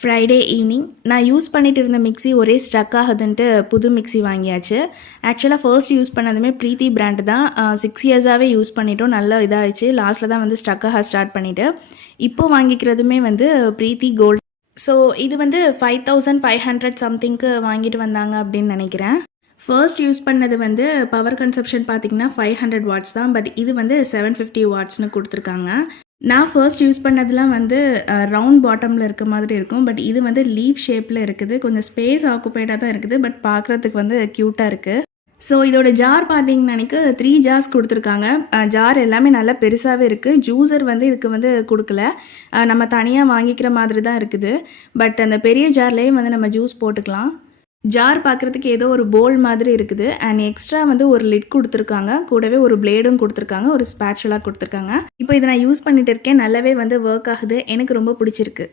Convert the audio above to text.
Friday evening நான் use பண்ணிட்டு இருந்த மிக்ஸி ஒரே ஸ்ட்ரக் ஆகுதுன்ட்டு புது மிக்ஸி வாங்கியாச்சு. ஆக்சுவலாக ஃபர்ஸ்ட் யூஸ் பண்ணதுமே ப்ரீத்தி பிராண்டு தான். 6 இயர்ஸாகவே யூஸ் பண்ணிட்டோம். நல்லா இதாகிடுச்சு. லாஸ்ட்டில் தான் வந்து ஸ்ட்ரக் ஆக ஸ்டார்ட் பண்ணிவிட்டு இப்போது வாங்கிக்கிறதுமே வந்து ப்ரீத்தி கோல்டு. ஸோ இது வந்து 5500 சம்திங்க்கு வாங்கிட்டு வந்தாங்க அப்படின்னு நினைக்கிறேன். ஃபர்ஸ்ட் யூஸ் பண்ணது வந்து பவர் கன்சப்ஷன் பார்த்திங்கன்னா 500 வாட்ஸ் தான். பட் இது வந்து 750 வாட்ஸ்னு கொடுத்துருக்காங்க. நான் ஃபர்ஸ்ட் யூஸ் பண்ணதெல்லாம் வந்து ரவுண்ட் பாட்டமில் இருக்க மாதிரி இருக்கும். பட் இது வந்து லீவ் ஷேப்பில் இருக்குது. கொஞ்சம் ஸ்பேஸ் ஆக்குபைடாக தான் இருக்குது. பட் பார்க்குறதுக்கு வந்து க்யூட்டாக இருக்குது. ஸோ இதோட ஜார் பார்த்தீங்கன்னா எனக்கு 3 ஜார்ஸ் கொடுத்துருக்காங்க. ஜார் எல்லாமே நல்லா பெருசாகவே இருக்குது. ஜூஸர் வந்து இதுக்கு வந்து கொடுக்கல. நம்ம தனியாக வாங்கிக்கிற மாதிரி தான் இருக்குது. பட் அந்த பெரிய ஜார்லேயே வந்து நம்ம ஜூஸ் போட்டுக்கலாம். ஜார் பார்க்குறதுக்கு ஏதோ ஒரு போல் மாதிரி இருக்குது. அண்ட் எக்ஸ்ட்ரா வந்து ஒரு லிட் கொடுத்துருக்காங்க. கூடவே ஒரு பிளேடும் கொடுத்துருக்காங்க. ஒரு ஸ்பேட்சுலா கொடுத்துருக்காங்க. இப்போ இதை நான் யூஸ் பண்ணிட்டு இருக்கேன். நல்லாவே வந்து ஒர்க் ஆகுது. எனக்கு ரொம்ப பிடிச்சிருக்கு.